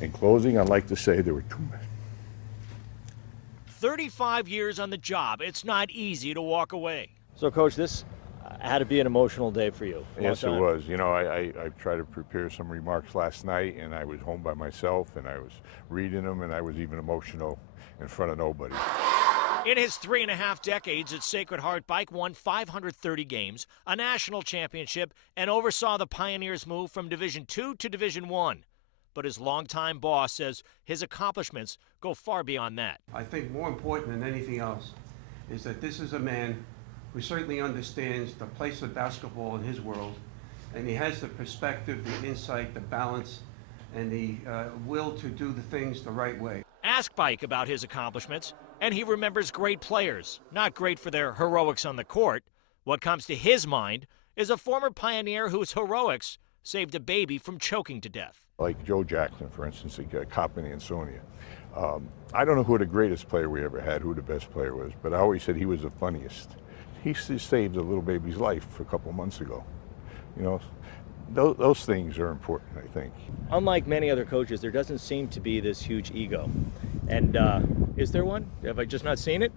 In closing, I'd like to say there were too many. 35 years on the job. It's not easy to walk away. So, Coach, this had to be an emotional day for you. Yes, it was. You know, I tried to prepare some remarks last night, and I was home by myself, and I was reading them, and I was even emotional in front of nobody. In his 3.5 decades at Sacred Heart, Bike won 530 games, a national championship, and oversaw the Pioneers' move from Division II to Division I. But his longtime boss says his accomplishments go far beyond that. I think more important than anything else is that this is a man who certainly understands the place of basketball in his world, and he has the perspective, the insight, the balance, and the will to do the things the right way. Ask Bike about his accomplishments, and he remembers great players, not great for their heroics on the court. What comes to his mind is a former Pioneer whose heroics saved a baby from choking to death. Like Joe Jackson, for instance, at Coppin and Sonia. I don't know who the greatest player we ever had, who the best player was, but I always said he was the funniest. He saved a little baby's life a couple months ago. You know, those things are important, I think. Unlike many other coaches, there doesn't seem to be this huge ego. And is there one? Have I just not seen it?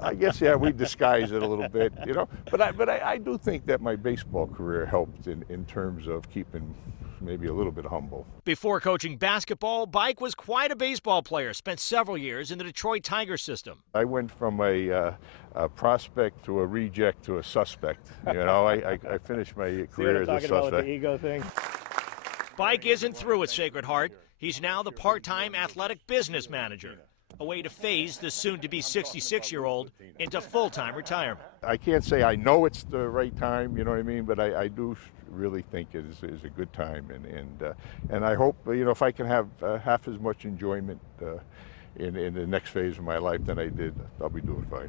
I guess, yeah, we disguise it a little bit, you know. But I do think that my baseball career helped in terms of keeping maybe a little bit humble. Before coaching basketball, Bike was quite a baseball player, spent several years in the Detroit Tigers system. I went from a prospect to a reject to a suspect. You know, I finished my career as a suspect. About the ego thing? Bike isn't through at Sacred Heart. He's now the part-time athletic business manager, a way to phase the soon-to-be 66-year-old into full-time retirement. I can't say I know it's the right time, you know what I mean, but I do really think it is a good time, and I hope, you know, if I can have half as much enjoyment in the next phase of my life than I did, I'll be doing fine.